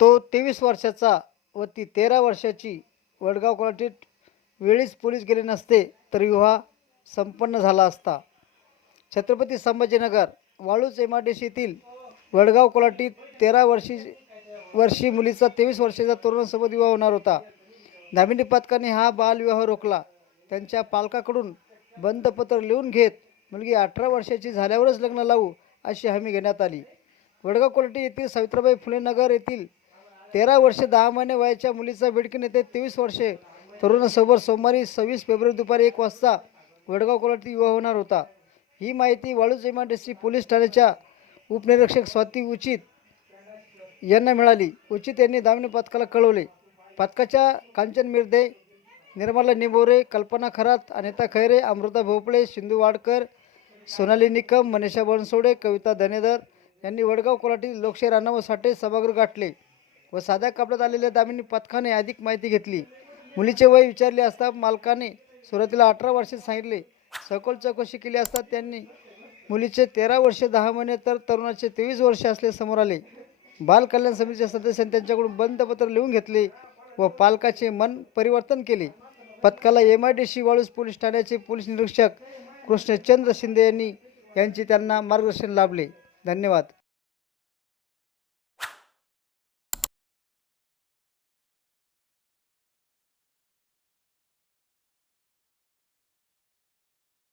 तो तेवीस वर्षाचा व ती तेरा वर्षाची वडगाव कोल्हाटीत वेळीच पोलीस गेले नसते तर विवाह संपन्न झाला असता. छत्रपती संभाजीनगर वाळूच एम आर डी सीतील वडगाव कोल्हाटीत तेरा वर्षी वर्षी मुलीचा तेवीस वर्षाचा तरुणासोबत विवाह होणार होता. दामिनी पथकाने हा बालविवाह रोखला. त्यांच्या पालकाकडून बंदपत्र लिहून घेत मुलगी अठरा वर्षाची झाल्यावरच लग्न लावू अशी हमी घेण्यात आली. वडगाव कोल्हाटी येथील सावित्रीबाई फुले नगर येथील तेरा वर्ष दहा महिने वयाच्या मुलीचा बिडकीन येथे तेवीस वर्षे. तरुणासोबत सोमवारी सव्वीस फेब्रुवारी दुपारी एक वाजता वडगाव कोलाटी विवाह होणार होता. ही माहिती Waluj M I D C police ठाण्याच्या उपनिरीक्षक स्वाती उचित यांना मिळाली. उचित यांनी दामिनी पथकाला कळवले. पथकाच्या कांचन मिर्दे निर्मला निबोरे कल्पना खरात अनिता खैरे अमृता भोपळे सिंधू वाडकर सोनाली निकम मनीषा बनसोडे कविता धनेधर यांनी वडगाव कोलाटी लोकशाही राणावं साठे सभागृह गाठले. व साध्या कपड्यात आलेल्या दामिनी पथकाने अधिक माहिती घेतली. मुलीचे वय विचारले असता मालकाने सुरुवातीला अठरा वर्षे सांगितले. सखोल चौकशी केली असता त्यांनी मुलीचे तेरा वर्षे दहा महिने तर तरुणाचे तेवीस वर्षे असले समोर आले. बाल कल्याण समितीच्या सदस्यांनी त्यांच्याकडून बंधपत्र लिहून घेतले व पालकाचे मन परिवर्तन केले. पथकाला एम आय डी सी वाळूस पोलीस ठाण्याचे पोलीस निरीक्षक कृष्णचंद्र शिंदे यांनी यांचे त्यांना मार्गदर्शन लाभले. धन्यवाद.